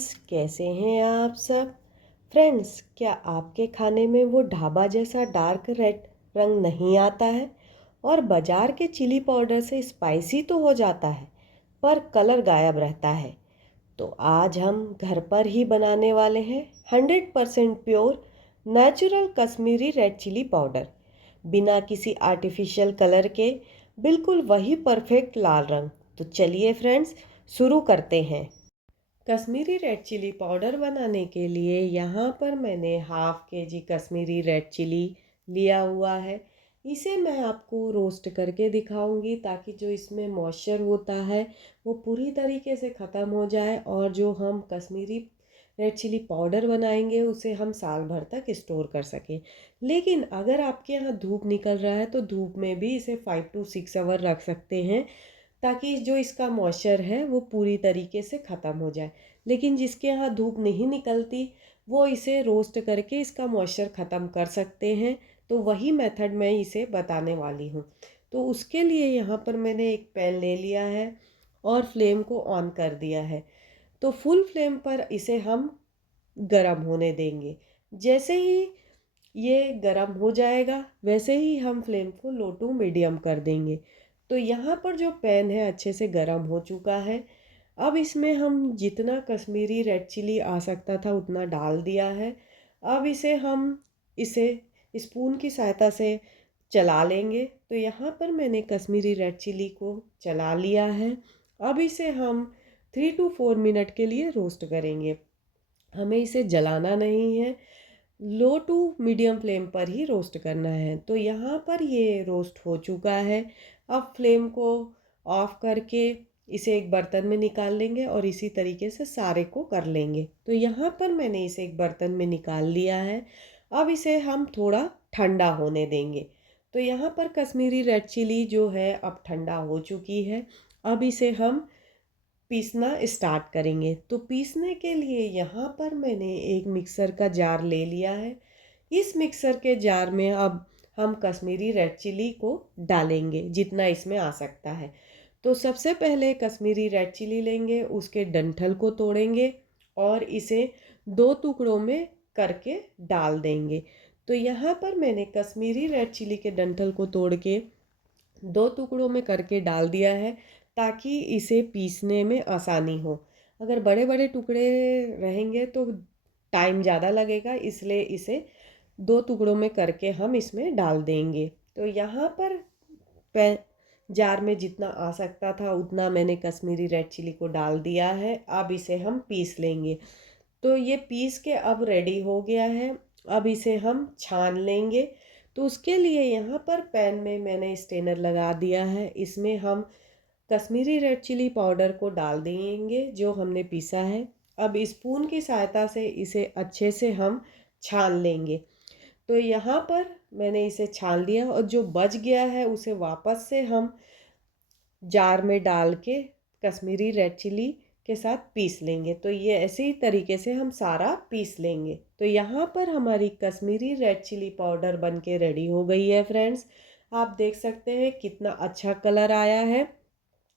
Friends, कैसे हैं आप सब। फ्रेंड्स, क्या आपके खाने में वो ढाबा जैसा डार्क रेड रंग नहीं आता है और बाजार के चिली पाउडर से स्पाइसी तो हो जाता है पर कलर गायब रहता है। तो आज हम घर पर ही बनाने वाले हैं 100% pure natural Kashmiri red chilli powder, बिना किसी आर्टिफिशियल कलर के। बिल्कुल वही परफेक्ट लाल रंग। तो चलिए फ्रेंड्स, शुरू करते हैं। कश्मीरी रेड चिली पाउडर बनाने के लिए यहाँ पर मैंने हाफ के जी कश्मीरी रेड चिली लिया हुआ है। इसे मैं आपको रोस्ट करके दिखाऊंगी ताकि जो इसमें मॉइस्चर होता है वो पूरी तरीके से ख़त्म हो जाए और जो हम कश्मीरी रेड चिली पाउडर बनाएंगे उसे हम साल भर तक स्टोर कर सकें। लेकिन अगर आपके यहाँ धूप निकल रहा है तो धूप में भी इसे 5 to 6 आवर रख सकते हैं ताकि जो इसका मॉइस्चर है वो पूरी तरीके से ख़त्म हो जाए। लेकिन जिसके यहाँ धूप नहीं निकलती वो इसे रोस्ट करके इसका मॉइस्चर ख़त्म कर सकते हैं। तो वही मेथड मैं इसे बताने वाली हूँ। तो उसके लिए यहाँ पर मैंने एक पैन ले लिया है और फ्लेम को ऑन कर दिया है। तो फुल फ्लेम पर इसे हम गरम होने देंगे। जैसे ही ये गरम हो जाएगा वैसे ही हम फ्लेम को लो टू मीडियम कर देंगे। तो यहाँ पर जो पैन है अच्छे से गरम हो चुका है। अब इसमें हम जितना कश्मीरी रेड चिली आ सकता था उतना डाल दिया है। अब इसे स्पून की सहायता से चला लेंगे। तो यहाँ पर मैंने कश्मीरी रेड चिली को चला लिया है। अब इसे हम 3 to 4 मिनट के लिए रोस्ट करेंगे। हमें इसे जलाना नहीं है, लो टू मीडियम फ्लेम पर ही रोस्ट करना है। तो यहाँ पर ये रोस्ट हो चुका है। अब फ्लेम को ऑफ करके इसे एक बर्तन में निकाल लेंगे और इसी तरीके से सारे को कर लेंगे। तो यहाँ पर मैंने इसे एक बर्तन में निकाल लिया है। अब इसे हम थोड़ा ठंडा होने देंगे। तो यहाँ पर कश्मीरी रेड चिली जो है अब ठंडा हो चुकी है। अब इसे हम पीसना स्टार्ट करेंगे। तो पीसने के लिए यहाँ पर मैंने एक मिक्सर का जार ले लिया है। इस मिक्सर के जार में अब हम कश्मीरी रेड चिली को डालेंगे जितना इसमें आ सकता है। तो सबसे पहले कश्मीरी रेड चिली लेंगे, उसके डंठल को तोड़ेंगे और इसे 2 टुकड़ों में करके डाल देंगे। तो यहाँ पर मैंने कश्मीरी रेड चिली के डंठल को तोड़ के 2 टुकड़ों में करके डाल दिया है ताकि इसे पीसने में आसानी हो। अगर बड़े बड़े टुकड़े रहेंगे तो टाइम ज़्यादा लगेगा, इसलिए इसे 2 टुकड़ों में करके हम इसमें डाल देंगे। तो यहाँ पर पै जार में जितना आ सकता था उतना मैंने कश्मीरी रेड चिली को डाल दिया है। अब इसे हम पीस लेंगे। तो ये पीस के अब रेडी हो गया है। अब इसे हम छान लेंगे। तो उसके लिए यहाँ पर पैन में मैंने स्ट्रेनर लगा दिया है। इसमें हम कश्मीरी रेड चिली पाउडर को डाल देंगे जो हमने पीसा है। अब स्पून की सहायता से इसे अच्छे से हम छान लेंगे। तो यहाँ पर मैंने इसे छान लिया और जो बच गया है उसे वापस से हम जार में डाल के कश्मीरी रेड चिली के साथ पीस लेंगे। तो ये ऐसे ही तरीके से हम सारा पीस लेंगे। तो यहाँ पर हमारी कश्मीरी रेड चिली पाउडर बन के रेडी हो गई है फ्रेंड्स। आप देख सकते हैं कितना अच्छा कलर आया है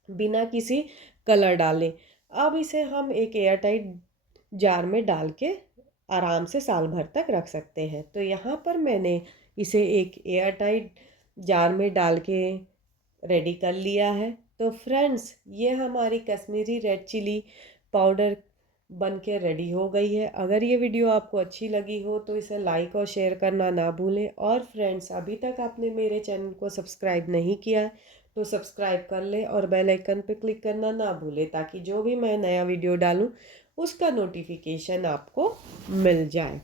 बिना किसी कलर डाले। अब इसे हम एक एयर टाइट जार में डाल के आराम से साल भर तक रख सकते हैं। तो यहाँ पर मैंने इसे एक एयर टाइट जार में डाल के रेडी कर लिया है। तो फ्रेंड्स, ये हमारी कश्मीरी रेड चिली पाउडर बन के रेडी हो गई है। अगर ये वीडियो आपको अच्छी लगी हो तो इसे लाइक और शेयर करना ना भूलें। और फ्रेंड्स, अभी तक आपने मेरे चैनल को सब्सक्राइब नहीं किया तो सब्सक्राइब कर लें और बेल आइकन पर क्लिक करना ना भूलें ताकि जो भी मैं नया वीडियो डालूँ उसका नोटिफिकेशन आपको मिल जाए।